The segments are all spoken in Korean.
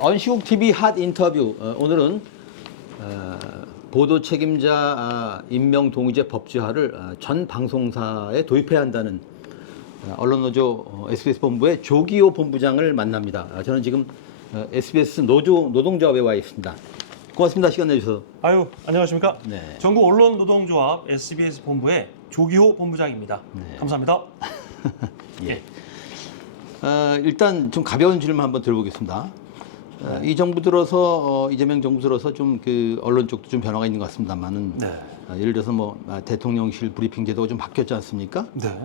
언시국 TV 핫 인터뷰. 오늘은 보도 책임자 임명 동의제 법제화를 전 방송사에 도입해야 한다는 언론노조 SBS 본부의 조기호 본부장을 만납니다. 저는 지금 SBS 노동조합에 와 있습니다. 고맙습니다. 시간 내주셔서. 아유, 안녕하십니까? 네. 전국 언론노동조합 SBS 본부의 조기호 본부장입니다. 네. 감사합니다. 예. 일단 좀 가벼운 질문 한번 들어보겠습니다. 이 정부 들어서 이재명 정부 들어서 좀 그 언론 쪽도 좀 변화가 있는 것 같습니다만은 네. 예를 들어서 뭐 대통령실 브리핑 제도가 좀 바뀌었지 않습니까? 네.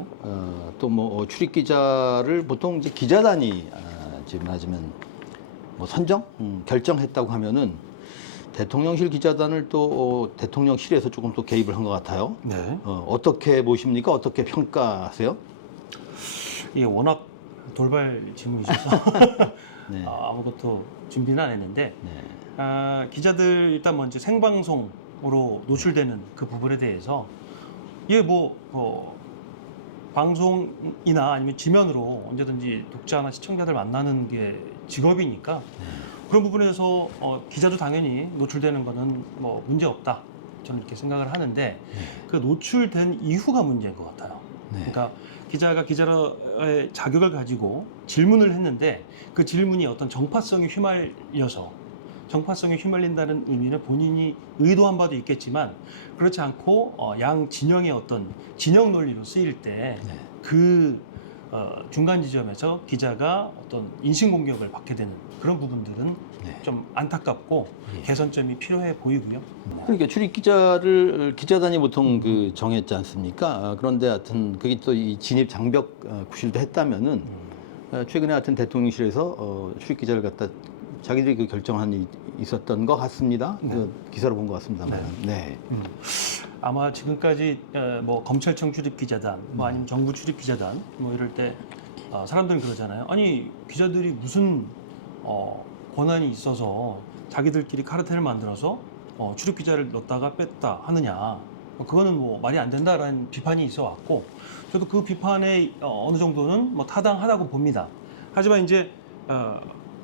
또 뭐 출입 기자를 보통 이제 기자단이 지금 말하자면 뭐 선정 결정했다고 하면은 대통령실 기자단을 또 대통령실에서 조금 또 개입을 한 것 같아요. 네. 어떻게 보십니까? 어떻게 평가하세요? 이게 워낙 돌발 질문이셔서 네. 아무것도 준비는 안 했는데 네. 기자들 일단 먼저 생방송으로 노출되는 그 부분에 대해서 이게 방송이나 아니면 지면으로 언제든지 독자나 시청자들 만나는 게 직업이니까 그런 부분에서 기자도 당연히 노출되는 거는 뭐 문제 없다. 저는 이렇게 생각을 하는데 그 노출된 이후가 문제인 것 같아요. 네. 그러니까 기자가 기자의 자격을 가지고 질문을 했는데 그 질문이 어떤 정파성에 휘말린다는 의미는 본인이 의도한 바도 있겠지만 그렇지 않고 양 진영의 어떤 진영 논리로 쓰일 때 그 중간 지점에서 기자가 어떤 인신공격을 받게 되는 그런 부분들은 좀 안타깝고 개선점이 필요해 보이고요. 그러니까 출입 기자를 기자단이 보통 그 정했지 않습니까? 그런데 하여튼 그게 또 이 진입 장벽 구실도 했다면은 최근에 하여튼 대통령실에서 출입 기자를 갖다 자기들이 그 결정한 일이 있었던 것 같습니다. 그 기사로 본 것 같습니다만. 네. 아마 지금까지 뭐 검찰청 출입 기자단, 뭐 아니면 정부 출입 기자단, 뭐 이럴 때 사람들은 그러잖아요. 아니 기자들이 무슨 권한이 있어서 자기들끼리 카르텔을 만들어서 출입 기자를 넣었다가 뺐다 하느냐. 그거는 뭐 말이 안 된다라는 비판이 있어 왔고, 저도 그 비판에 어느 정도는 뭐 타당하다고 봅니다. 하지만 이제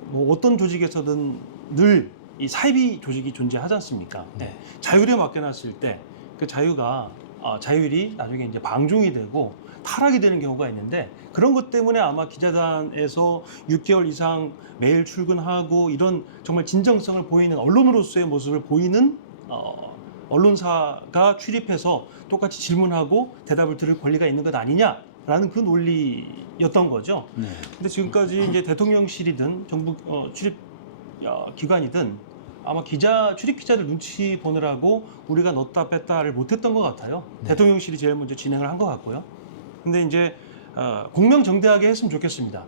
뭐 어떤 조직에서든 늘 이 사이비 조직이 존재하지 않습니까? 네. 자율에 맡겨놨을 때 그 자율이 나중에 이제 방종이 되고 타락이 되는 경우가 있는데 그런 것 때문에 아마 기자단에서 6개월 이상 매일 출근하고 이런 정말 진정성을 보이는 언론으로서의 모습을 보이는 언론사가 출입해서 똑같이 질문하고 대답을 들을 권리가 있는 것 아니냐라는 그 논리였던 거죠. 근데 지금까지 이제 대통령실이든 정부 출입 기관이든 아마 출입 기자들 눈치 보느라고 우리가 넣었다 뺐다를 못했던 것 같아요. 대통령실이 제일 먼저 진행을 한 것 같고요. 근데 이제 공명정대하게 했으면 좋겠습니다.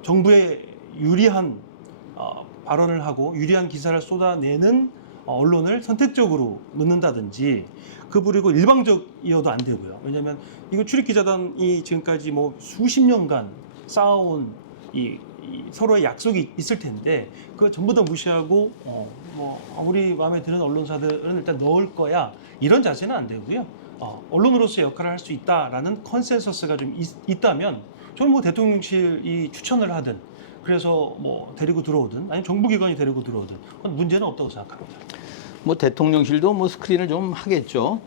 정부에 유리한 발언을 하고 유리한 기사를 쏟아내는 언론을 선택적으로 넣는다든지 그리고 일방적이어도 안 되고요. 왜냐하면 이거 출입기자단이 지금까지 뭐 수십 년간 쌓아온 이 서로의 약속이 있을 텐데 그거 전부 다 무시하고 뭐 우리 마음에 드는 언론사들은 일단 넣을 거야 이런 자세는 안 되고요. 언론으로서의 역할을 할 수 있다라는 컨센서스가 좀 있다면 저는 뭐 대통령실이 추천을 하든 그래서 뭐 데리고 들어오든 아니면 정부기관이 데리고 들어오든 그건 문제는 없다고 생각합니다. 뭐 대통령실도 뭐 스크린을 좀 하겠죠.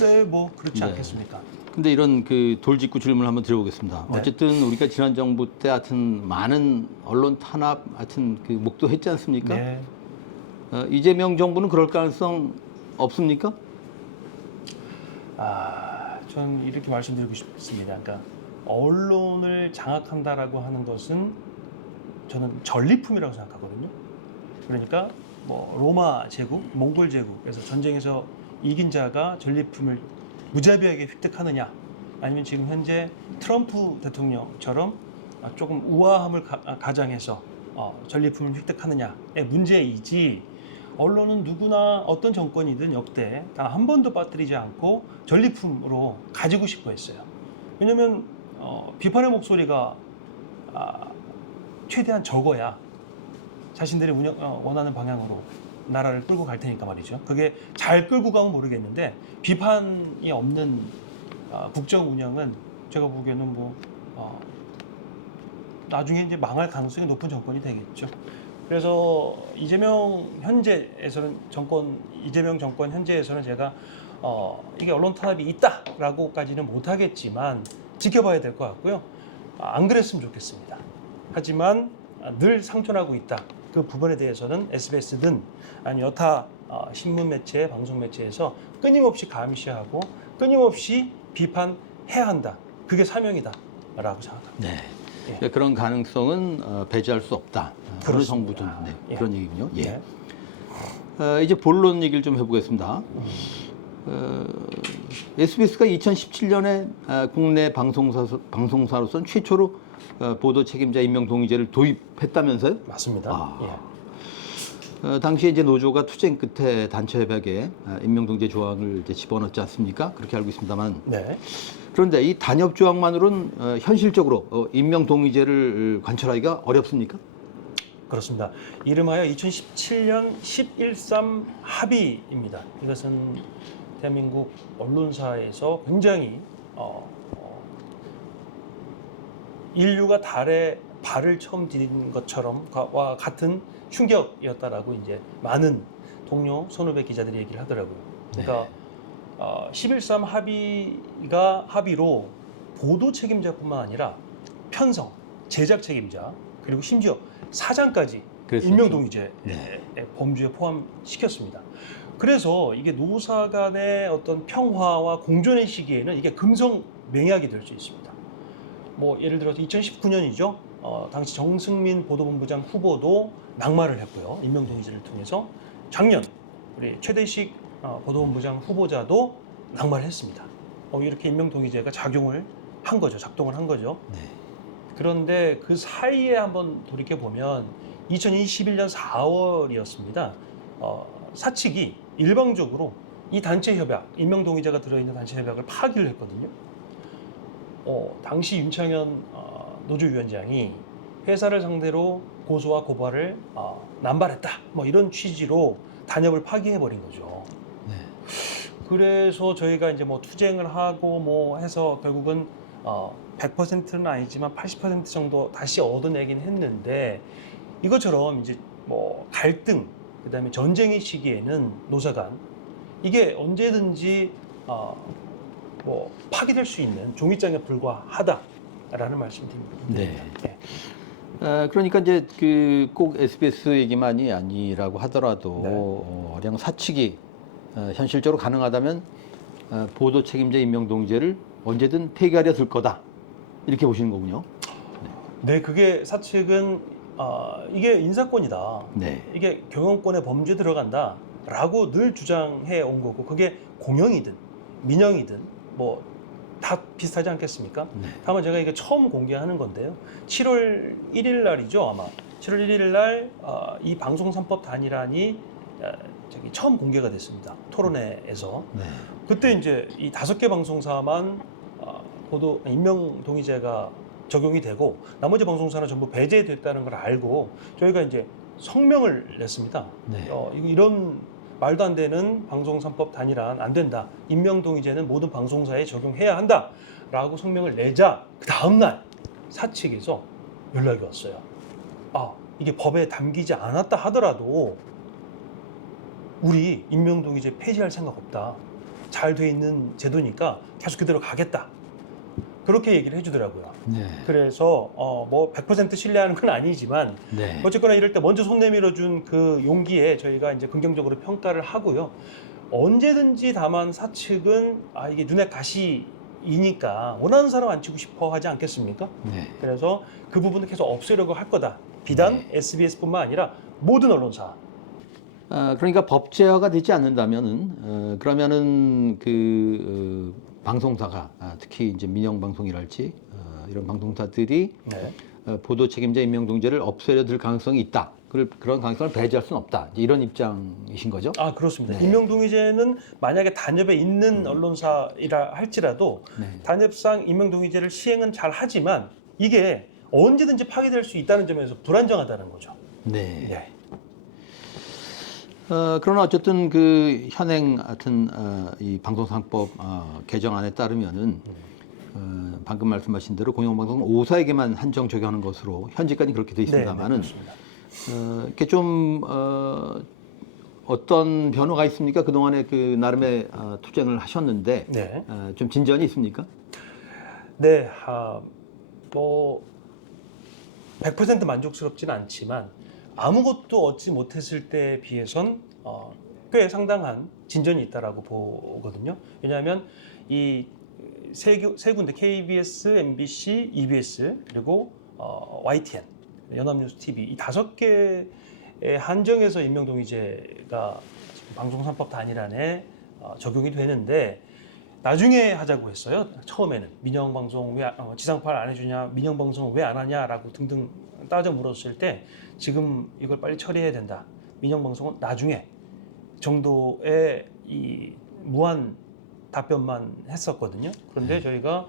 네, 뭐 그렇지 않겠습니까? 근데 이런 그 돌직구 질문을 한번 드려보겠습니다. 어쨌든 우리가 지난 정부 때 하여튼 많은 언론 탄압 하여튼 그 목도했지 않습니까? 네. 이재명 정부는 그럴 가능성 없습니까? 전 이렇게 말씀드리고 싶습니다. 그러니까 언론을 장악한다라고 하는 것은 저는 전리품이라고 생각하거든요. 그러니까 뭐 로마 제국, 몽골 제국에서 전쟁에서 이긴 자가 전리품을 무자비하게 획득하느냐, 아니면 지금 현재 트럼프 대통령처럼 조금 우아함을 가장해서 전리품을 획득하느냐의 문제이지 언론은 누구나 어떤 정권이든 역대 단 한 번도 빠뜨리지 않고 전리품으로 가지고 싶어 했어요. 왜냐하면 비판의 목소리가 최대한 적어야 자신들이 원하는 방향으로 나라를 끌고 갈 테니까 말이죠. 그게 잘 끌고 가면 모르겠는데 비판이 없는 국정 운영은 제가 보기에는 뭐 나중에 이제 망할 가능성이 높은 정권이 되겠죠. 그래서 이재명 정권 현재에서는 제가 이게 언론 탄압이 있다라고까지는 못하겠지만 지켜봐야 될 것 같고요. 안 그랬으면 좋겠습니다. 하지만 늘 상존하고 있다. 그 부분에 대해서는 SBS든 아니면 여타 신문 매체, 방송 매체에서 끊임없이 감시하고 끊임없이 비판해야 한다. 그게 사명이다라고 생각합니다. 네. 예. 그런 가능성은 배제할 수 없다. 어느 그렇습니다. 정부든 네, 예. 그런 얘기군요. 예. 네. 이제 본론 얘기를 좀 해보겠습니다. SBS가 2017년에 국내 방송사로선 최초로 보도 책임자 임명 동의제를 도입했다면서요? 맞습니다. 예. 당시에 이제 노조가 투쟁 끝에 단체 협약에 임명 동의제 조항을 이제 집어넣지 않습니까? 그렇게 알고 있습니다만. 네. 그런데 이 단협 조항만으로는 현실적으로 임명 동의제를 관철하기가 어렵습니까? 그렇습니다. 이름하여 2017년 11.3 합의입니다. 이것은 대한민국 언론사에서 굉장히 인류가 달에 발을 처음 디딘 것처럼와 같은 충격이었다라고 이제 많은 동료 선후배 기자들이 얘기를 하더라고요. 그러니까 11.3 합의로 보도 책임자뿐만 아니라 편성, 제작 책임자 그리고 심지어 사장까지 그랬었죠. 임명 동의제 네. 범주에 포함시켰습니다. 그래서 이게 노사 간의 어떤 평화와 공존의 시기에는 이게 금성맹약이 될 수 있습니다. 뭐 예를 들어서 2019년이죠. 당시 정승민 보도본부장 후보도 낙마를 했고요. 임명 동의제를 통해서 작년 우리 최대식 보도본부장 후보자도 낙마를 했습니다. 이렇게 임명 동의제가 작동을 한 거죠. 네. 그런데 그 사이에 한번 돌이켜 보면 2021년 4월이었습니다. 사측이 일방적으로 이 단체 협약, 임명 동의자가 들어있는 단체 협약을 파기를 했거든요. 당시 윤창현 노조위원장이 회사를 상대로 고소와 고발을 남발했다. 뭐 이런 취지로 단협을 파기해 버린 거죠. 네. 그래서 저희가 이제 뭐 투쟁을 하고 뭐 해서 결국은 100%는 아니지만 80% 정도 다시 얻어내긴 했는데 이것처럼 이제 뭐 갈등 그다음에 전쟁의 시기에는 노사 간 이게 언제든지 뭐 파기될 수 있는 종이장에 불과하다라는 말씀드립니다. 네. 네. 그러니까 이제 그 꼭 SBS 얘기만이 아니라고 하더라도 네. 어령 사측이 현실적으로 가능하다면 보도 책임자 임명 동의제를 언제든 폐기하려 들 거다 이렇게 보시는 거군요. 네, 그게 사측은 이게 인사권이다. 네. 이게 경영권의 범죄에 들어간다라고 늘 주장해 온 거고 그게 공영이든 민영이든 뭐 다 비슷하지 않겠습니까? 네. 다만 제가 이게 처음 공개하는 건데요. 7월 1일 날이죠, 아마. 7월 1일 날 이 방송 3법 단일안이 처음 공개가 됐습니다. 토론회에서. 네. 그때 이제 이 5개 방송사만 보도 임명 동의제가 적용이 되고 나머지 방송사는 전부 배제됐다는 걸 알고 저희가 이제 성명을 냈습니다. 네. 이런 말도 안 되는 방송 3법 단일안 안 된다. 임명 동의제는 모든 방송사에 적용해야 한다라고 성명을 내자 그 다음 날 사측에서 연락이 왔어요. 이게 법에 담기지 않았다 하더라도 우리 임명 동의제 폐지할 생각 없다. 잘 돼 있는 제도니까 계속 그대로 가겠다. 그렇게 얘기를 해주더라고요. 네. 그래서 뭐 100% 신뢰하는 건 아니지만 네. 어쨌거나 이럴 때 먼저 손 내밀어준 그 용기에 저희가 이제 긍정적으로 평가를 하고요. 언제든지 다만 사측은 이게 눈에 가시이니까 원하는 사람 안 치고 싶어 하지 않겠습니까? 네. 그래서 그 부분을 계속 없애려고 할 거다. 비단 네. SBS뿐만 아니라 모든 언론사. 그러니까 법제화가 되지 않는다면은 그러면은 방송사가 특히 이제 민영 방송이랄지 이런 방송사들이 네. 보도 책임자 임명 동의제를 없애려 들 가능성이 있다. 그런 가능성을 배제할 수는 없다. 이제 이런 입장이신 거죠? 그렇습니다. 네. 임명동의제는 만약에 단협에 있는 언론사이라 할지라도 네. 단협상 임명동의제를 시행은 잘 하지만 이게 언제든지 파기될 수 있다는 점에서 불안정하다는 거죠. 네. 네. 그러나 어쨌든 그 현행 하여튼 이 방송사법 개정안에 따르면은 방금 말씀하신 대로 공영방송 5사에게만 한정 적용하는 것으로 현재까지 그렇게 돼 있습니다만은 그렇습니다. 이렇게 좀 어떤 변화가 있습니까? 그동안에 그 나름의 투쟁을 하셨는데 네. 좀 진전이 있습니까? 네, 뭐 100% 만족스럽지는 않지만 아무것도 얻지 못했을 때에 비해선 꽤 상당한 진전이 있다라고 보거든요. 왜냐하면 이 세 군데 KBS, MBC, EBS 그리고 YTN 연합뉴스 TV 이 5개의 한정해서 임명동의제가 방송 3법 단일안에 적용이 되는데 나중에 하자고 했어요. 처음에는 민영방송 왜 지상파를 안 해주냐, 민영방송 왜 안 하냐라고 등등 따져 물었을 때 지금 이걸 빨리 처리해야 된다. 민영방송은 나중에 정도의 이 무한 답변만 했었거든요. 그런데 저희가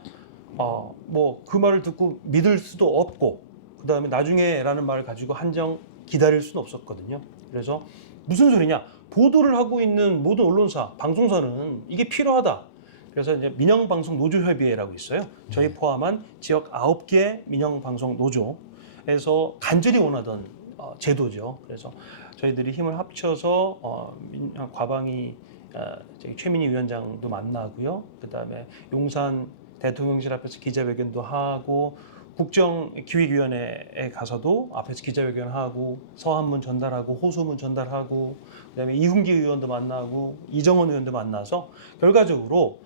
뭐 그 말을 듣고 믿을 수도 없고 그 다음에 나중에라는 말을 가지고 한정 기다릴 수는 없었거든요. 그래서 무슨 소리냐? 보도를 하고 있는 모든 언론사, 방송사는 이게 필요하다. 그래서 이제 민영방송 노조협의회라고 있어요. 저희 포함한 지역 9개 민영방송 노조에서 간절히 원하던 제도죠. 그래서 저희들이 힘을 합쳐서 과방위 최민희 위원장도 만나고요. 그다음에 용산 대통령실 앞에서 기자회견도 하고 국정기획위원회에 가서도 앞에서 기자회견하고 서한문 전달하고 호소문 전달하고 그다음에 이훈기 의원도 만나고 이정원 의원도 만나서 결과적으로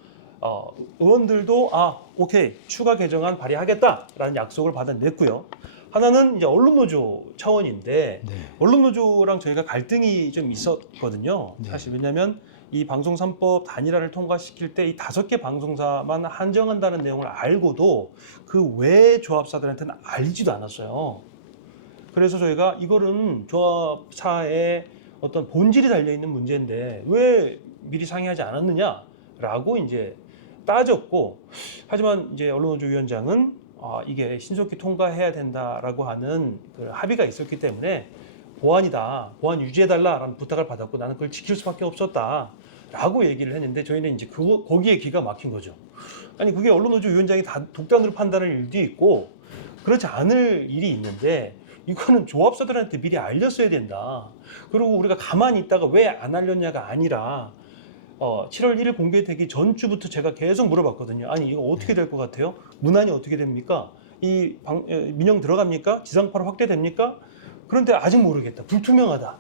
의원들도 오케이 추가 개정안 발의하겠다라는 약속을 받아냈고요. 하나는 이제 언론노조 차원인데 네. 언론노조랑 저희가 갈등이 좀 있었거든요. 네. 사실 왜냐하면 이 방송 3법 단일화를 통과시킬 때 이 5개 방송사만 한정한다는 내용을 알고도 그 외 조합사들한테는 알리지도 않았어요. 그래서 저희가 이거는 조합사의 어떤 본질이 달려있는 문제인데 왜 미리 상의하지 않았느냐라고 이제 따졌고, 하지만 이제 언론노조 위원장은 이게 신속히 통과해야 된다라고 하는 그 합의가 있었기 때문에 보완이다, 보완 유지해달라라는 부탁을 받았고 나는 그걸 지킬 수밖에 없었다라고 얘기를 했는데 저희는 이제 거기에 기가 막힌 거죠. 아니 그게 언론노조 위원장이 다 독단으로 판단할 일도 있고 그렇지 않을 일이 있는데 이거는 조합사들한테 미리 알렸어야 된다. 그리고 우리가 가만히 있다가 왜 안 알렸냐가 아니라 7월 1일 공개되기 전주부터 제가 계속 물어봤거든요. 아니 이거 어떻게 될 것 같아요? 문안이 어떻게 됩니까? 민영 들어갑니까? 지상파로 확대됩니까? 그런데 아직 모르겠다. 불투명하다.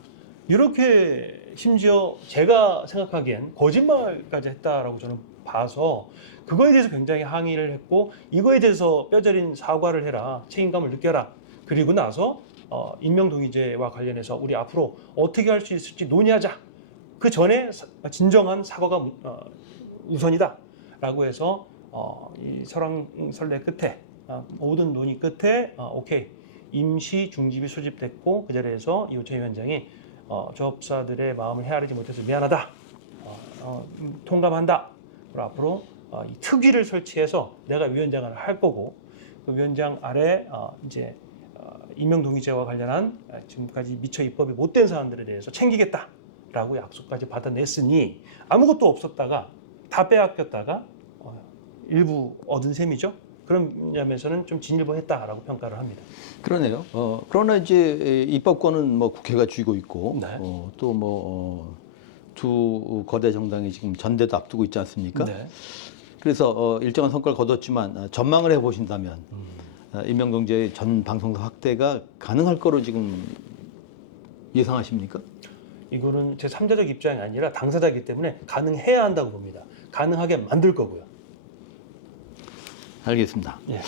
이렇게 심지어 제가 생각하기엔 거짓말까지 했다라고 저는 봐서 그거에 대해서 굉장히 항의를 했고 이거에 대해서 뼈저린 사과를 해라. 책임감을 느껴라. 그리고 나서 임명동의제와 관련해서 우리 앞으로 어떻게 할 수 있을지 논의하자. 그 전에 진정한 사과가 우선이다라고 해서 이 설왕설래 끝에 모든 논의 끝에 오케이 임시 중집이 소집됐고 그 자리에서 이호철 위원장이 조합사들의 마음을 헤아리지 못해서 미안하다, 통감한다. 그리고 앞으로 이 특위를 설치해서 내가 위원장을 할 거고 그 위원장 아래 이제 임명동의제와 관련한 지금까지 미처 입법이 못된 사안들에 대해서 챙기겠다. 라고 약속까지 받아냈으니 아무것도 없었다가 다 빼앗겼다가 일부 얻은 셈이죠. 그런 면에서는 좀 진일보했다라고 평가를 합니다. 그러네요. 그러나 이제 입법권은 뭐 국회가 쥐고 있고 네. 또 뭐 두 거대 정당이 지금 전대도 앞두고 있지 않습니까? 네. 그래서 일정한 성과를 거뒀지만 전망을 해보신다면 임명동제의 전 방송사 확대가 가능할 거로 지금 예상하십니까? 이거는 제 3자적 입장이 아니라 당사자이기 때문에 가능해야 한다고 봅니다. 가능하게 만들 거고요. 알겠습니다. 예.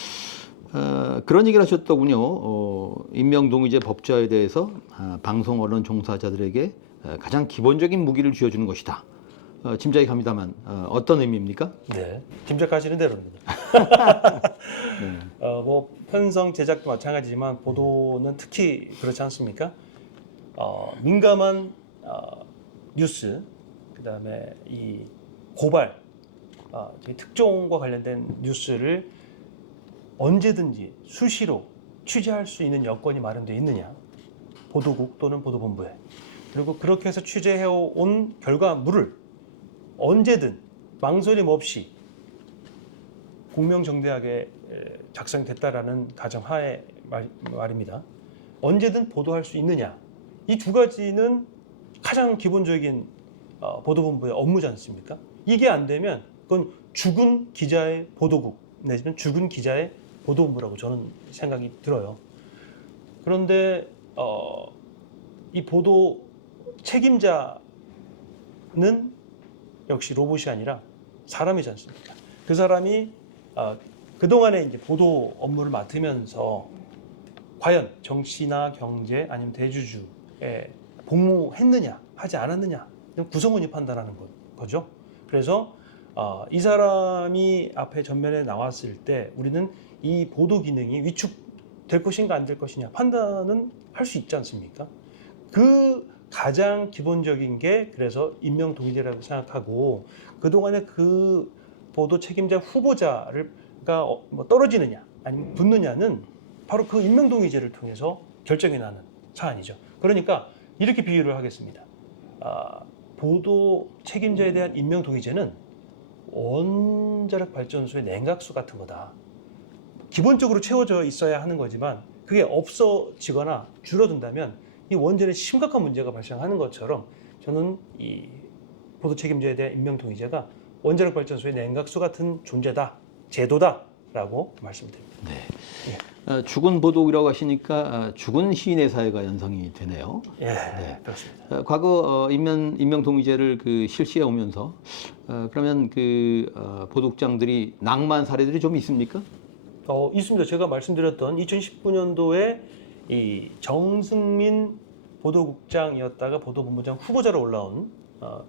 그런 얘기를 하셨더군요. 임명동의제 법제화에 대해서 방송 언론 종사자들에게 가장 기본적인 무기를 쥐어주는 것이다. 짐작이 갑니다만 어떤 의미입니까? 네, 짐작하시는 대로입니다. 뭐 편성 제작도 마찬가지지만 보도는 특히 그렇지 않습니까? 민감한 뉴스, 그다음에 이 고발, 특종과 관련된 뉴스를 언제든지 수시로 취재할 수 있는 여건이 마련되어 있느냐? 보도국 또는 보도본부에. 그리고 그렇게 해서 취재해온 결과물을 언제든 망설임 없이 공명정대하게 작성됐다라는 가정하에 말입니다. 언제든 보도할 수 있느냐? 이 두 가지는 가장 기본적인 보도본부의 업무지 않습니까? 이게 안 되면 그건 죽은 기자의 보도국 내지는 죽은 기자의 보도본부라고 저는 생각이 들어요. 그런데 이 보도 책임자는 역시 로봇이 아니라 사람이지 않습니까? 그 사람이 그동안에 이제 보도 업무를 맡으면서 과연 정치나 경제 아니면 대주주에 복무했느냐 하지 않았느냐 구성원이 판단하는 거죠. 그래서 이 사람이 앞에 전면에 나왔을 때 우리는 이 보도 기능이 위축될 것인가 안 될 것이냐 판단은 할 수 있지 않습니까? 그 가장 기본적인 게 그래서 임명 동의제라고 생각하고 그동안에 그 보도 책임자 후보자가 뭐 떨어지느냐 아니면 붙느냐는 바로 그 임명 동의제를 통해서 결정이 나는 사안이죠. 그러니까 이렇게 비유를 하겠습니다. 보도 책임자에 대한 임명 동의제는 원자력 발전소의 냉각수 같은 거다. 기본적으로 채워져 있어야 하는 거지만 그게 없어지거나 줄어든다면 이 원전에 심각한 문제가 발생하는 것처럼 저는 이 보도 책임자에 대한 임명 동의제가 원자력 발전소의 냉각수 같은 존재다, 제도다라고 말씀드립니다. 네. 죽은 보도국이라고 하시니까 죽은 시인의 사회가 연상이 되네요. 예, 네. 그렇습니다. 과거 임명 동의제를 실시해 오면서 그러면 보도국장들이 낭만 사례들이 좀 있습니까? 있습니다. 제가 말씀드렸던 2019년도에 이 정승민 보도국장이었다가 보도본부장 후보자로 올라온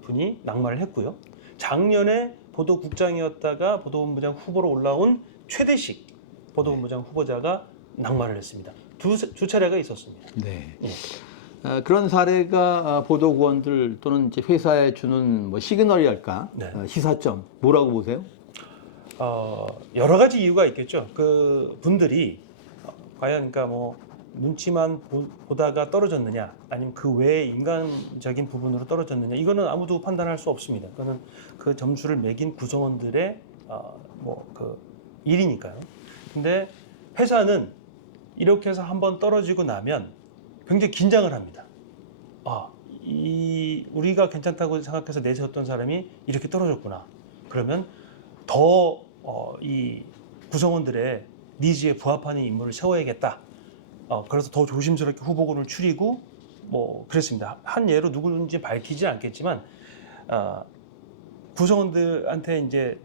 분이 낭만을 했고요. 작년에 보도국장이었다가 보도본부장 후보로 올라온 최대식 보도본부장 후보자가 낭만을 했습니다. 두 차례가 있었습니다. 네. 예. 그런 사례가 보도구원들 또는 이제 회사에 주는 뭐 시그널이랄까, 네. 시사점 뭐라고 보세요? 여러 가지 이유가 있겠죠. 그 분들이 과연 그러니까 뭐 눈치만 보다가 떨어졌느냐, 아니면 그 외의 인간적인 부분으로 떨어졌느냐, 이거는 아무도 판단할 수 없습니다. 그거는 그 점수를 매긴 구성원들의 그 일이니까요. 근데 회사는 이렇게 해서 한번 떨어지고 나면 굉장히 긴장을 합니다. 우리가 괜찮다고 생각해서 내세웠던 사람이 이렇게 떨어졌구나. 그러면 더 이 구성원들의 니즈에 부합하는 인물을 세워야겠다. 그래서 더 조심스럽게 후보군을 추리고 뭐 그랬습니다. 한 예로 누구인지 밝히지 않겠지만 구성원들한테 이제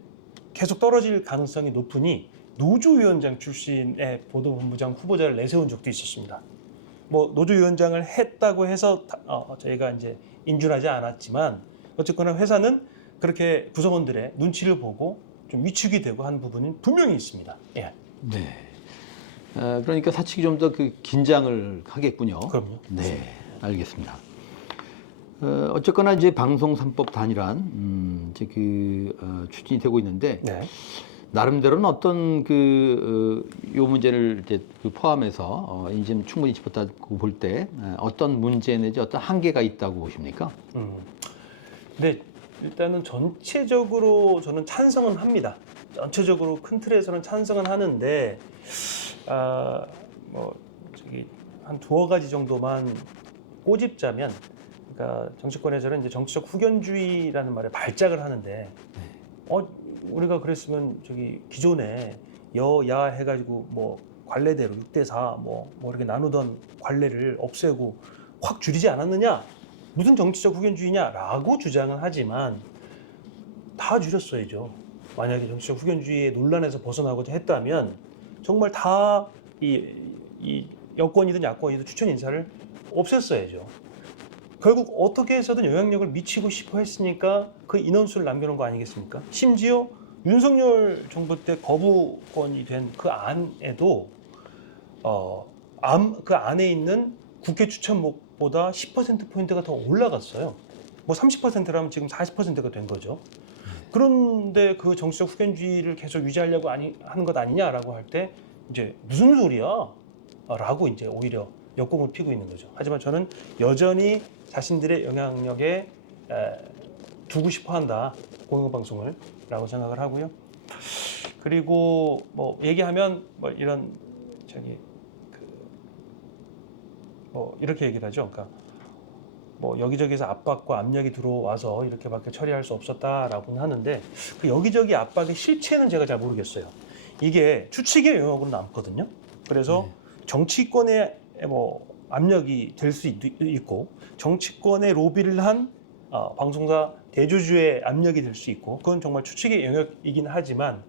계속 떨어질 가능성이 높으니 노조위원장 출신의 보도본부장 후보자를 내세운 적도 있었습니다. 뭐 노조위원장을 했다고 해서 저희가 이제 인준하지 않았지만 어쨌거나 회사는 그렇게 구성원들의 눈치를 보고 좀 위축이 되고 한 부분은 분명히 있습니다. 예. 네. 그러니까 사측이 좀 더 긴장을 하겠군요. 그럼요. 네, 알겠습니다. 어쨌거나 이제 방송 3법 단일화는 이제 추진이 되고 있는데 네. 나름대로는 어떤 요 문제를 이제 포함해서 이제 충분히 짚었다고 볼 때 어떤 문제 내지 어떤 한계가 있다고 보십니까? 네, 일단은 전체적으로 저는 찬성은 합니다. 전체적으로 큰 틀에서는 찬성은 하는데 한 두어 가지 정도만 꼬집자면, 그러니까 정치권에서는 이제 정치적 후견주의라는 말에 발작을 하는데, 우리가 그랬으면 기존에 여야 해가지고 뭐 관례대로 6대4 뭐 이렇게 나누던 관례를 없애고 확 줄이지 않았느냐? 무슨 정치적 후견주의냐라고 주장은 하지만 다 줄였어야죠. 만약에 정치적 후견주의의 논란에서 벗어나고자 했다면 정말 다 이 여권이든 야권이든 추천 인사를 없앴어야죠. 결국 어떻게 해서든 영향력을 미치고 싶어 했으니까 그 인원수를 남겨놓은 거 아니겠습니까? 심지어 윤석열 정부 때 거부권이 된 그 안에도 그 안에 있는 국회 추천목보다 10%포인트가 더 올라갔어요. 뭐 30%라면 지금 40%가 된 거죠. 그런데 그 정치적 후견주의를 계속 유지하려고 하는 것 아니냐라고 할 때 이제 무슨 소리야? 라고 이제 오히려 역공을 피고 있는 거죠. 하지만 저는 여전히 자신들의 영향력에 두고 싶어 한다, 공영방송을 라고 생각을 하고요. 그리고 뭐 얘기하면 뭐 이런 저기 뭐 이렇게 얘기를 하죠. 그러니까 뭐 여기저기서 압박과 압력이 들어와서 이렇게밖에 처리할 수 없었다라고는 하는데 그 여기저기 압박의 실체는 제가 잘 모르겠어요. 이게 추측의 영역으로 남거든요. 그래서 정치권의 뭐 압력이 될 수 있고 정치권의 로비를 한 방송사 대주주의 압력이 될 수 있고 그건 정말 추측의 영역이긴 하지만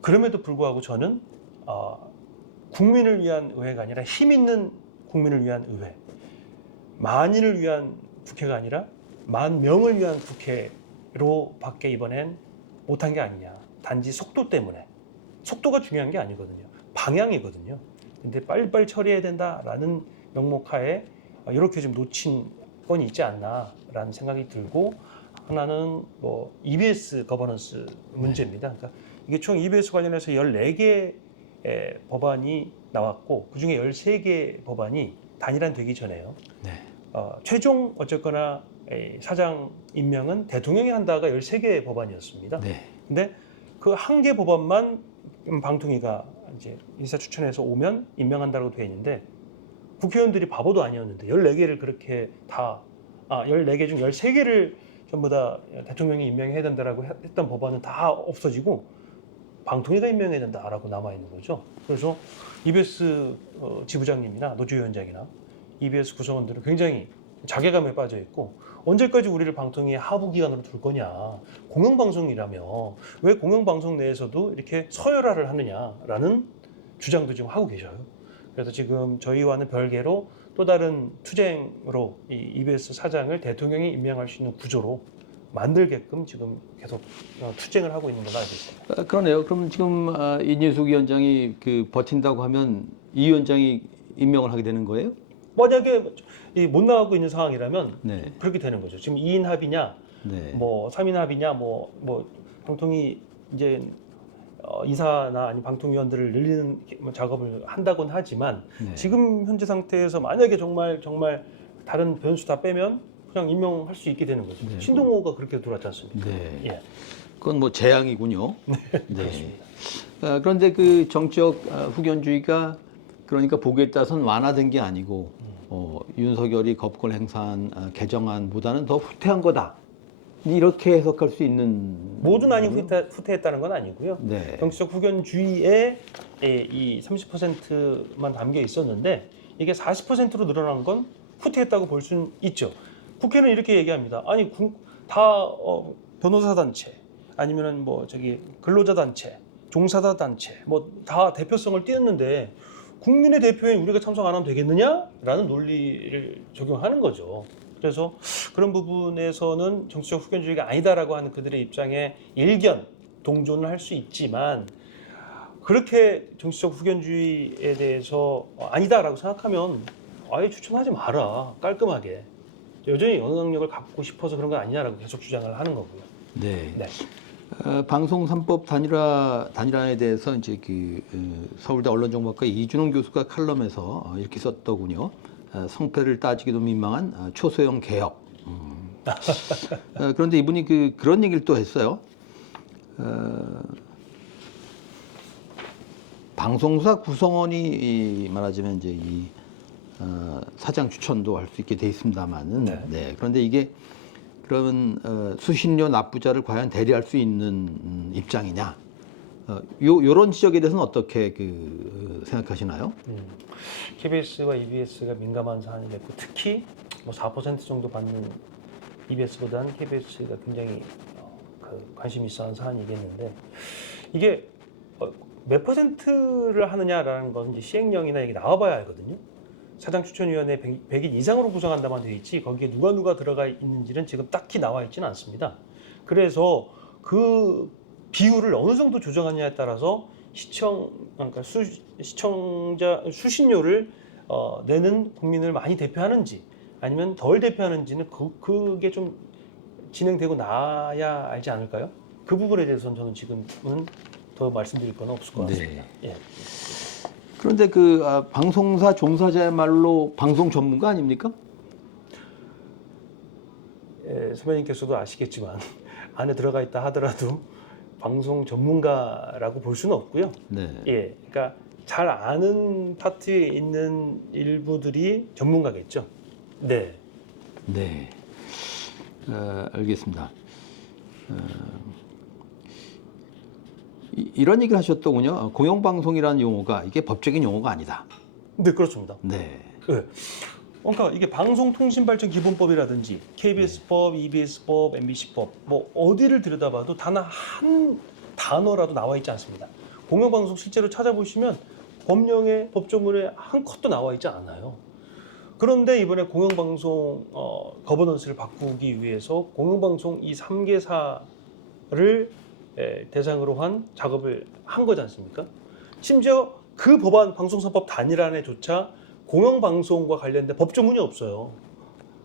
그럼에도 불구하고 저는 국민을 위한 의회가 아니라 힘 있는 국민을 위한 의회, 만인을 위한 국회가 아니라 만 명을 위한 국회로밖에 이번엔 못한 게 아니냐. 단지 속도 때문에. 속도가 중요한 게 아니거든요. 방향이거든요. 근데 빨리빨리 처리해야 된다라는 명목하에 이렇게 좀 놓친 건이 있지 않나라는 생각이 들고 하나는 뭐 EBS 거버넌스 문제입니다. 그러니까 이게 총 EBS 관련해서 14개 법안이 나왔고 그중에 13개 법안이 단일화되기 전에요. 네. 최종 어쨌거나 사장 임명은 대통령이 한다가 13개 법안이었습니다. 네. 근데 그 한 개 법안만 방통위가 이제 인사 추천해서 오면 임명한다고 되어 있는데 국회의원들이 바보도 아니었는데 14개를 그렇게 다 14개 중 13개를 전부 다 대통령이 임명해야 된다라고 했던 법안은 다 없어지고 방통위가 임명해야 된다라고 남아 있는 거죠. 그래서 EBS 지부장님이나 노조위원장이나 EBS 구성원들은 굉장히 자괴감에 빠져 있고 언제까지 우리를 방통위의 하부 기관으로 둘 거냐. 공영방송이라며 왜 공영방송 내에서도 이렇게 서열화를 하느냐라는 주장도 지금 하고 계셔요. 그래서 지금 저희와는 별개로 또 다른 투쟁으로 이 EBS 사장을 대통령이 임명할 수 있는 구조로 만들게끔 지금 계속 투쟁을 하고 있는 걸로 알고 있습니다. 그러네요. 그럼 지금 이진숙 위원장이 버틴다고 하면 이 위원장이 임명을 하게 되는 거예요? 만약에 못 나가고 있는 상황이라면 네. 그렇게 되는 거죠. 지금 2인 합의냐, 네. 뭐 3인 합의냐, 뭐 방통위 이제 이사나 아니 방통위원들을 늘리는 작업을 한다고는 하지만 네. 지금 현재 상태에서 만약에 정말 다른 변수 다 빼면 그냥 임명할 수 있게 되는 거죠. 네. 신동호가 그렇게 들어왔지 않습니까? 네. 예. 그건 뭐 재앙이군요. 네. 그렇습니다. 그런데 그 정치적 후견주의가 그러니까 보기에 따라서는 완화된 게 아니고 윤석열이 법권 행사한 개정안보다는 더 후퇴한 거다. 이렇게 해석할 수 있는 모두 많이 후퇴했다는 건 아니고요. 네. 정치적 후견주의에 이 30%만 담겨 있었는데 이게 40%로 늘어난 건 후퇴했다고 볼 수는 있죠. 국회는 이렇게 얘기합니다. 아니 다 변호사 단체 아니면은 뭐 근로자 단체, 종사자 단체 뭐 다 대표성을 띄었는데 국민의 대표인 우리가 참석 안 하면 되겠느냐라는 논리를 적용하는 거죠. 그래서 그런 부분에서는 정치적 후견주의가 아니다라고 하는 그들의 입장에 일견 동조는 할 수 있지만 그렇게 정치적 후견주의에 대해서 아니다라고 생각하면 아예 추천하지 마라. 깔끔하게. 여전히 영향력을 갖고 싶어서 그런 건 아니냐라고 계속 주장을 하는 거고요. 네. 네. 방송 3법 단일화에 대해서 이제 서울대 언론정보학과 이준홍 교수가 칼럼에서 이렇게 썼더군요. 성패를 따지기도 민망한 초소형 개혁. 그런데 이분이 그런 얘기를 또 했어요. 방송사 구성원이 말하자면 이제 사장 추천도 할 수 있게 돼 있습니다만은. 네. 네. 그런데 이게 그러면 수신료 납부자를 과연 대리할 수 있는 입장이냐? 요런 지적에 대해서는 어떻게 생각하시나요? KBS와 EBS가 민감한 사안이겠고 특히 뭐 4% 정도 받는 EBS보다는 KBS가 굉장히 관심이 있어하는 사안이겠는데 이게 몇 퍼센트를 하느냐라는 건 이제 시행령이나 이게 나와봐야 알거든요. 사장추천위원회 100인 이상으로 구성한다만 되어 있지 거기에 누가 들어가 있는지는 지금 딱히 나와 있지는 않습니다. 그래서 그 비율을 어느 정도 조정하느냐에 따라서 그러니까 시청자 수신료를 내는 국민을 많이 대표하는지 아니면 덜 대표하는지는 그게 좀 진행되고 나야 알지 않을까요? 그 부분에 대해서는 저는 지금은 더 말씀드릴 건 없을 것 같습니다. 네. 예. 그런데 방송사 종사자야말로 방송 전문가 아닙니까? 선배님께서도 아시겠지만 안에 들어가 있다 하더라도 방송 전문가라고 볼 수는 없고요. 네. 예, 그러니까 잘 아는 파트에 있는 일부들이 전문가겠죠. 네. 네. 알겠습니다. 이런 얘기를 하셨더군요. 공영방송이라는 용어가 이게 법적인 용어가 아니다. 네, 그렇습니다. 네. 네. 그러니까 이게 방송통신발전기본법이라든지 KBS법, EBS법, MBC법 뭐 어디를 들여다봐도 단 한 단어라도 나와 있지 않습니다. 공영방송 실제로 찾아보시면 법령에 법조문에 한 컷도 나와 있지 않아요. 그런데 이번에 공영방송 거버넌스를 바꾸기 위해서 공영방송 이 3개사를 대상으로 한 작업을 한 거지 않습니까? 심지어 그 법안 방송사법 단일안에조차 공영방송과 관련된 법조문이 없어요.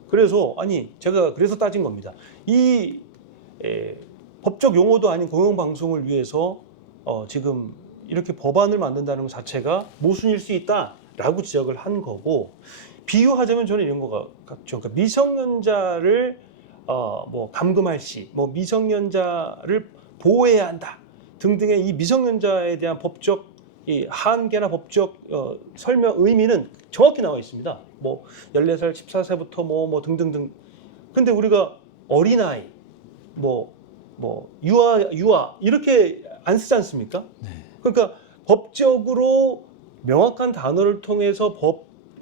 그래서 제가 그래서 따진 겁니다. 이 법적 용어도 아닌 공영방송을 위해서 지금 이렇게 법안을 만든다는 것 자체가 모순일 수 있다라고 지적을 한 거고, 비유하자면 저는 이런 것 같죠. 그러니까 미성년자를 뭐 감금할 시, 뭐 미성년자를 보호해야 한다 등등의 이 미성년자에 대한 법적 이 한계나 법적 설명 의미는 정확히 나와 있습니다. 뭐 14살, 14세부터 뭐 등등등. 근데 우리가 어린아이, 유아 이렇게 안 쓰지 않습니까? 네. 그러니까 법적으로 명확한 단어를 통해서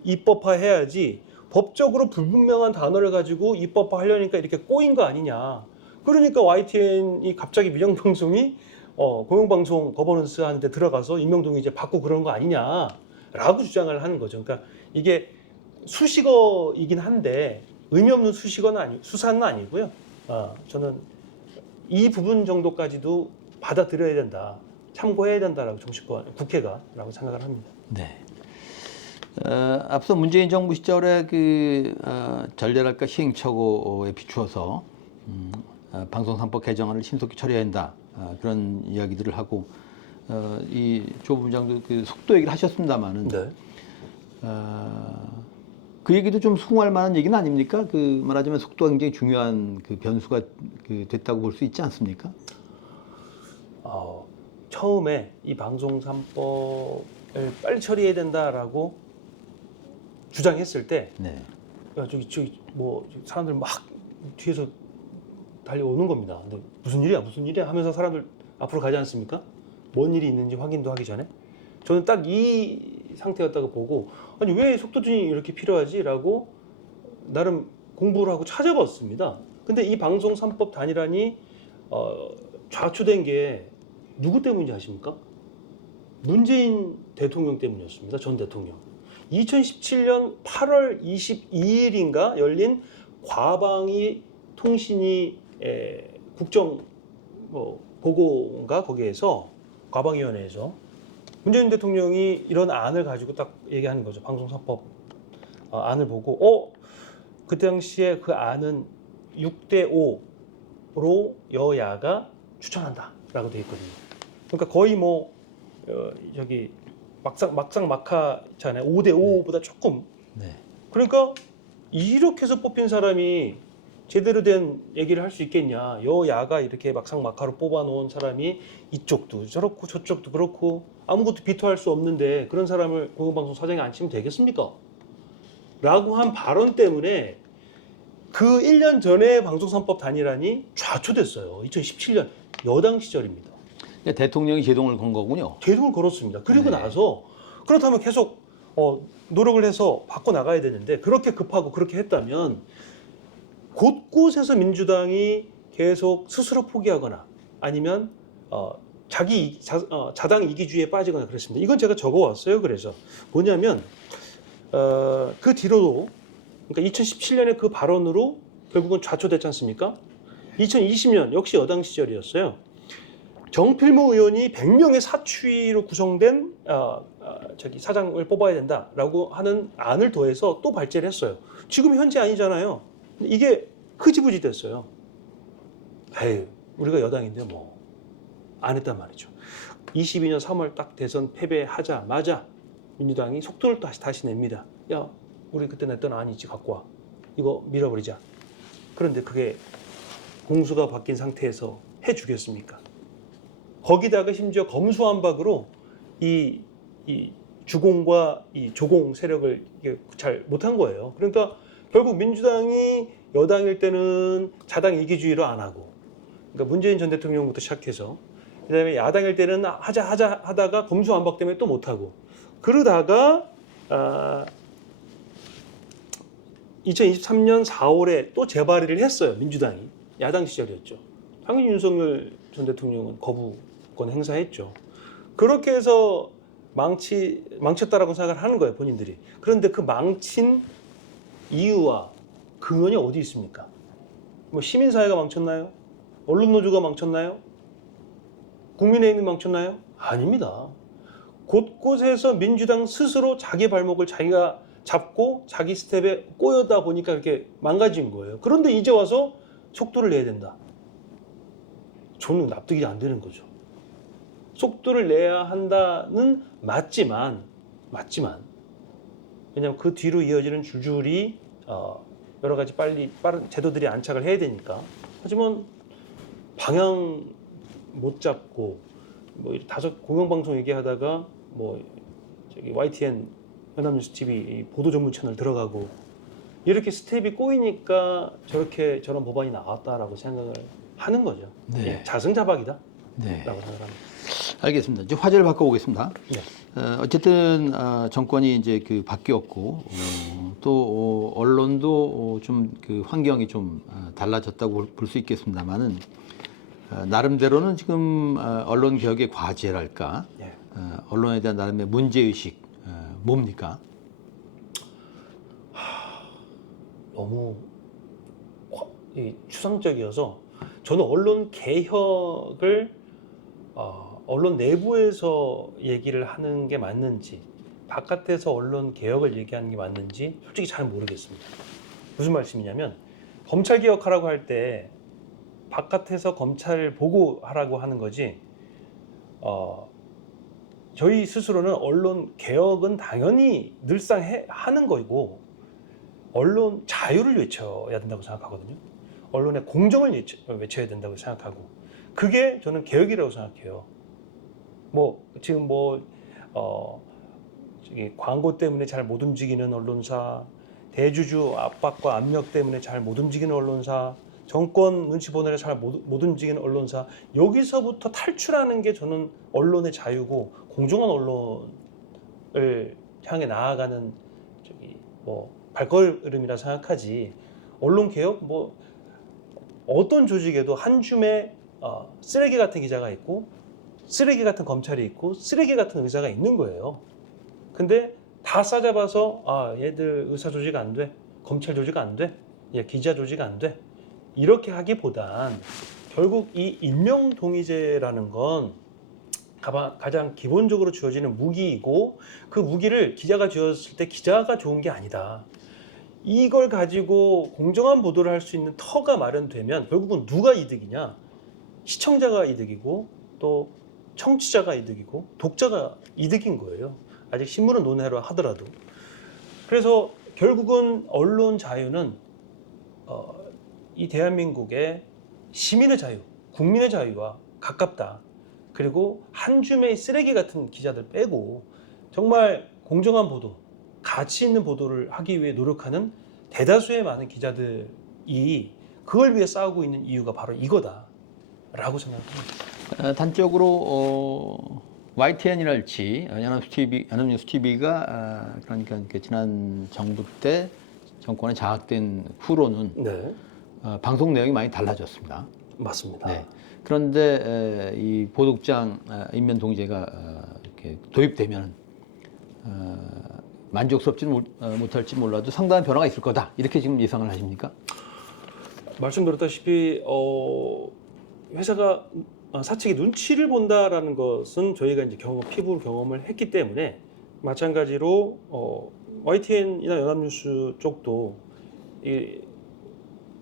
입법화해야지, 법적으로 불분명한 단어를 가지고 입법화하려니까 이렇게 꼬인 거 아니냐. 그러니까 YTN이 갑자기 민영방송이 공영방송 거버넌스 하는데 들어가서 임명동이 이제 받고 그런 거 아니냐라고 주장을 하는 거죠. 그러니까 이게 수식어이긴 한데 의미 없는 수사는 아니고요. 저는 이 부분 정도까지도 받아들여야 된다, 참고해야 된다라고 정치권 국회가라고 생각을 합니다. 네. 앞서 문재인 정부 시절에 전례랄까 시행착오에 비추어서 방송 3법 개정안을 신속히 처리해야 한다, 그런 이야기들을 하고 이 조 부장도 그 속도 얘기를 하셨습니다만은 네. 그 얘기도 좀 숭고할 만한 얘기는 아닙니까? 말하자면 속도가 굉장히 중요한 변수가 됐다고 볼 수 있지 않습니까? 처음에 이 방송 3법을 빨리 처리해야 된다라고 주장했을 때, 네. 야, 저기 사람들 막 뒤에서 달려오는 겁니다. 근데 무슨 일이야 하면서 사람들 앞으로 가지 않습니까? 뭔 일이 있는지 확인도 하기 전에. 저는 딱 이 상태였다고 보고, 왜 속도준이 이렇게 필요하지라고 나름 공부를 하고 찾아봤습니다. 근데 이 방송 3법 단일안이 좌초된 게 누구 때문인지 아십니까? 문재인 대통령 때문이었습니다. 전 대통령. 2017년 8월 22일인가 열린 과방위 통신위 국정 보고인가, 거기에서 과방위원회에서 문재인 대통령이 이런 안을 가지고 딱 얘기하는 거죠. 방송 3법 안을 보고 그때 당시에 그 안은 6대5로 여야가 추천한다라고 돼 있거든요. 그러니까 거의 막상 막하잖아요. 5대5보다 조금. 네. 그러니까 이렇게 해서 뽑힌 사람이 제대로 된 얘기를 할 수 있겠냐. 여야가 이렇게 막상 막하로 뽑아놓은 사람이 이쪽도 저렇고 저쪽도 그렇고 아무것도 비토할 수 없는데 그런 사람을 공영방송 사장에 앉히면 되겠습니까? 라고 한 발언 때문에 그 1년 전에 방송 3법 단일안이 좌초됐어요. 2017년 여당 시절입니다. 대통령이 제동을 건 거군요. 제동을 걸었습니다. 그리고 네. 나서 그렇다면 계속 노력을 해서 바꿔나가야 되는데, 그렇게 급하고 그렇게 했다면 곳곳에서 민주당이 계속 스스로 포기하거나 아니면 자당 이기주의에 빠지거나 그랬습니다. 이건 제가 적어왔어요. 그래서 뭐냐면 그 뒤로도, 그러니까 2017년에 그 발언으로 결국은 좌초됐지 않습니까? 2020년 역시 여당 시절이었어요. 정필모 의원이 100명의 사추위로 구성된 사장을 뽑아야 된다라고 하는 안을 더해서 또 발제를 했어요. 지금 현재 아니잖아요. 이게 흐지부지 됐어요. 우리가 여당인데 안 했단 말이죠. 22년 3월 딱 대선 패배하자마자 민주당이 속도를 다시 냅니다. 야, 우리 그때 냈던 안이 있지, 갖고 와. 이거 밀어버리자. 그런데 그게 공수가 바뀐 상태에서 해주겠습니까? 거기다가 심지어 검수완박으로 이 주공과 이 조공 세력을 이게 잘 못한 거예요. 그러니까 결국 민주당이 여당일 때는 자당 이기주의로 안 하고, 그러니까 문재인 전 대통령부터 시작해서 그다음에 야당일 때는 하다가 검수완박 때문에 또 못하고, 그러다가 2023년 4월에 또 재발의를 했어요. 민주당이. 야당 시절이었죠. 당연히 윤석열 전 대통령은 거부권 행사했죠. 그렇게 해서 망쳤다라고 생각을 하는 거예요, 본인들이. 그런데 그 망친 이유와 근원이 어디 있습니까? 뭐 시민사회가 망쳤나요? 언론노조가 망쳤나요? 국민의힘이 망쳤나요? 아닙니다. 곳곳에서 민주당 스스로 자기 발목을 자기가 잡고 자기 스텝에 꼬여다 보니까 그렇게 망가진 거예요. 그런데 이제 와서 속도를 내야 된다. 저는 납득이 안 되는 거죠. 속도를 내야 한다는 맞지만 왜냐하면 그 뒤로 이어지는 줄줄이 여러 가지 빠른 제도들이 안착을 해야 되니까. 하지만 방향 못 잡고 뭐 다섯 공영방송 얘기하다가 뭐 저기 YTN 연합뉴스 TV 보도 전문 채널 들어가고 이렇게 스텝이 꼬이니까 저런 법안이 나왔다라고 생각을 하는 거죠. 네. 예, 자승자박이다. 네. 라고 생각합니다. 알겠습니다. 이제 화제를 바꿔보겠습니다. 네. 어쨌든 정권이 이제 그 바뀌었고 또 언론도 좀 그 환경이 좀 달라졌다고 볼 수 있겠습니다만은 나름대로는 지금 언론 개혁의 과제랄까, 예. 언론에 대한 나름의 문제 의식 뭡니까? 너무 추상적이어서 저는 언론 개혁을 언론 내부에서 얘기를 하는 게 맞는지 바깥에서 언론 개혁을 얘기하는 게 맞는지 솔직히 잘 모르겠습니다. 무슨 말씀이냐면 검찰 개혁하라고 할 때 바깥에서 검찰을 보고 하라고 하는 거지 저희 스스로는 언론 개혁은 당연히 늘상 하는 거고 언론 자유를 외쳐야 된다고 생각하거든요. 언론의 공정을 외쳐야 된다고 생각하고 그게 저는 개혁이라고 생각해요. 뭐 지금 저기 광고 때문에 잘 못 움직이는 언론사, 대주주 압박과 압력 때문에 잘 못 움직이는 언론사, 정권 눈치 보느라 잘 못 움직이는 언론사, 여기서부터 탈출하는 게 저는 언론의 자유고 공정한 언론을 향해 나아가는 저기 발걸음이라 생각하지. 언론 개혁 어떤 조직에도 한 줌에 쓰레기 같은 기자가 있고 쓰레기 같은 검찰이 있고 쓰레기 같은 의사가 있는 거예요. 근데 다 싸잡아서 얘들 의사 조직 안 돼, 검찰 조직 안 돼, 기자 조직 안 돼, 이렇게 하기보단 결국 이 임명동의제라는 건 가장 기본적으로 주어지는 무기이고 그 무기를 기자가 쥐었을 때 기자가 좋은 게 아니다. 이걸 가지고 공정한 보도를 할 수 있는 터가 마련되면 결국은 누가 이득이냐? 시청자가 이득이고 또 청취자가 이득이고 독자가 이득인 거예요. 아직 신문은 논외로 하더라도. 그래서 결국은 언론 자유는 이 대한민국의 시민의 자유, 국민의 자유와 가깝다. 그리고 한 줌의 쓰레기 같은 기자들 빼고 정말 공정한 보도, 가치 있는 보도를 하기 위해 노력하는 대다수의 많은 기자들이 그걸 위해 싸우고 있는 이유가 바로 이거다라고 생각합니다. 단적으로 YTN이랄지 연합뉴스 TV가 그러니까 지난 정부 때 정권에 장악된 후로는 네, 방송 내용이 많이 달라졌습니다. 맞습니다. 네. 그런데 이 보도국장 임명 동의제가 이렇게 도입되면 만족스럽지는 못할지 몰라도 상당한 변화가 있을 거다. 이렇게 지금 예상을 하십니까? 말씀드렸다시피 회사가 사측이 눈치를 본다라는 것은 저희가 이제 피부 경험을 했기 때문에 마찬가지로 YTN이나 연합뉴스 쪽도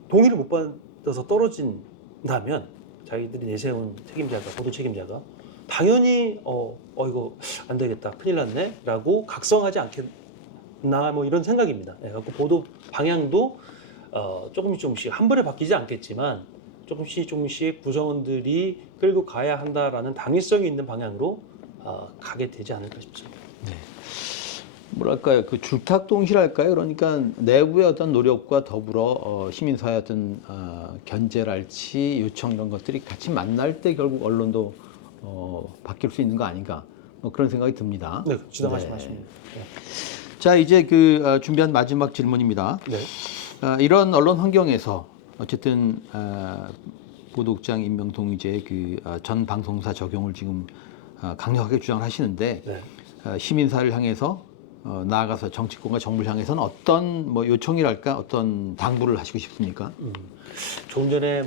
동의를 못 받아서 떨어진다면 자기들이 내세운 책임자가 보도 책임자가 당연히 이거 안 되겠다, 큰일 났네라고 각성하지 않겠나 이런 생각입니다. 그래서 보도 방향도 조금씩 한 번에 바뀌지 않겠지만 조금씩 구성원들이 끌고 가야 한다라는 당위성이 있는 방향으로 가게 되지 않을까 싶습니다. 뭐랄까요, 그 줄탁동실할까요? 그러니까 내부의 어떤 노력과 더불어 시민사회 어떤 견제랄지 요청 이런 것들이 같이 만날 때 결국 언론도 바뀔 수 있는 거 아닌가, 뭐 그런 생각이 듭니다. 네, 지당하신 말씀입니다. 네. 자, 이제 준비한 마지막 질문입니다. 네. 이런 언론 환경에서 어쨌든 보도국장 임명 동의제 전 방송사 적용을 지금 강력하게 주장을 하시는데 네. 시민사회를 향해서 나아가서 정치권과 정부를 향해서는 어떤 뭐 요청이랄까 어떤 당부를 하시고 싶습니까? 조금 전에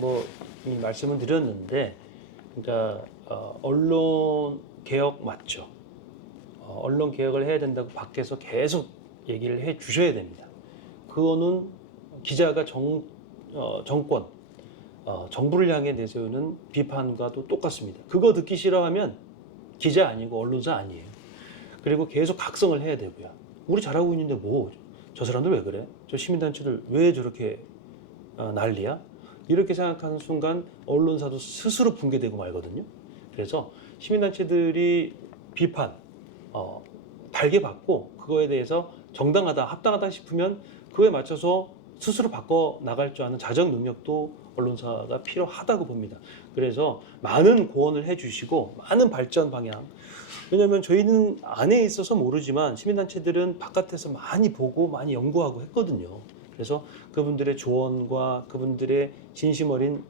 이미 말씀을 드렸는데, 그러니까 언론 개혁 맞죠. 언론 개혁을 해야 된다고 밖에서 계속 얘기를 해 주셔야 됩니다. 그거는 기자가 정권, 정부를 향해 내세우는 비판과도 똑같습니다. 그거 듣기 싫어하면 기자 아니고 언론사 아니에요. 그리고 계속 각성을 해야 되고요. 우리 잘하고 있는데 저 사람들 왜 그래? 저 시민단체들 왜 저렇게 난리야? 이렇게 생각하는 순간 언론사도 스스로 붕괴되고 말거든요. 그래서 시민단체들이 비판, 달게 받고 그거에 대해서 정당하다, 합당하다 싶으면 그거에 맞춰서 스스로 바꿔 나갈 줄 아는 자정 능력도 언론사가 필요하다고 봅니다. 그래서 많은 고언을 해주시고 많은 발전 방향. 왜냐하면 저희는 안에 있어서 모르지만 시민단체들은 바깥에서 많이 보고 많이 연구하고 했거든요. 그래서 그분들의 조언과 그분들의 진심 어린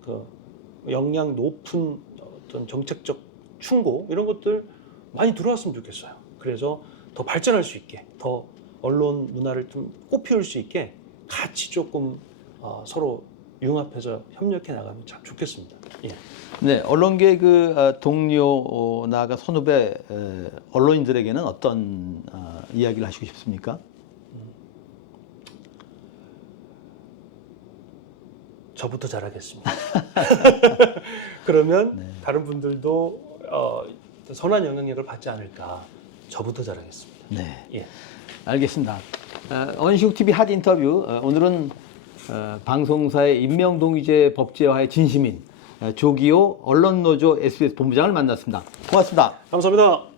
역량 높은 어떤 정책적 충고 이런 것들 많이 들어왔으면 좋겠어요. 그래서 더 발전할 수 있게, 더 언론 문화를 좀 꽃피울 수 있게 같이 조금 서로 융합해서 협력해 나가면 참 좋겠습니다. 예. 네, 언론계 동료 나아가 선후배 언론인들에게는 어떤 이야기를 하시고 싶습니까? 저부터 잘하겠습니다. 그러면 네. 다른 분들도 선한 영향력을 받지 않을까. 저부터 잘하겠습니다. 네, 예. 알겠습니다. 언시국 TV 핫 인터뷰 오늘은 방송사의 임명동의제 법제화의 진심인 조기호 언론노조 SBS 본부장을 만났습니다. 고맙습니다. 감사합니다.